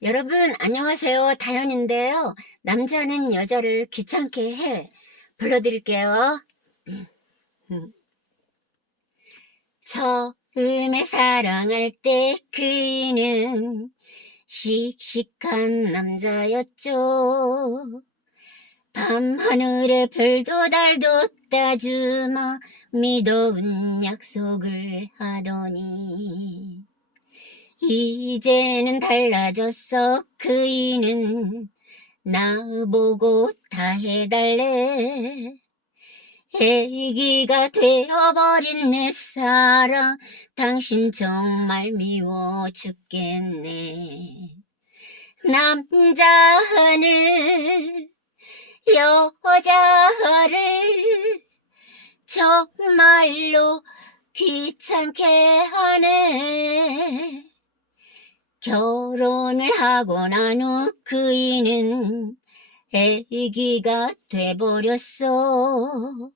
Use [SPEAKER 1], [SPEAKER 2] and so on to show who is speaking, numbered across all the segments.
[SPEAKER 1] 여러분, 안녕하세요. 다현인데요. 남자는 여자를 귀찮게 해. 불러드릴게요. 음. 처음에 사랑할 때 그이는 씩씩한 남자였죠. 밤하늘에 별도 달도 따주마 믿어온 약속을 하더니 이제는 달라졌어 그이는. 나보고 다 해달래. 애기가 되어버린 내 사랑 당신 정말 미워 죽겠네. 남자는 여자를 정말로 귀찮게 하네 결혼을 하고 난 후 그이는 애기가 돼버렸어.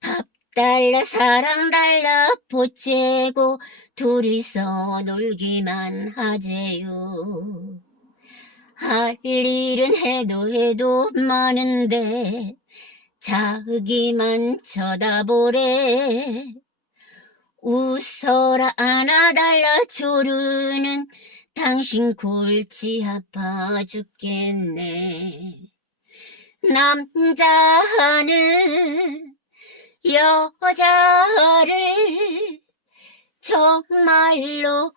[SPEAKER 1] 밥 달라 사랑 달라 보채고 둘이서 놀기만 하재요. 할 일은 해도 해도 많은데 자기만 쳐다보래. 웃어라 안아달라 조르는 당신 골치 아파 죽겠네. 남자는 여자를 정말로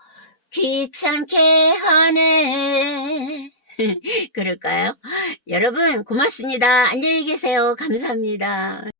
[SPEAKER 1] 귀찮게 하네. 그럴까요? 여러분 고맙습니다. 안녕히 계세요. 감사합니다.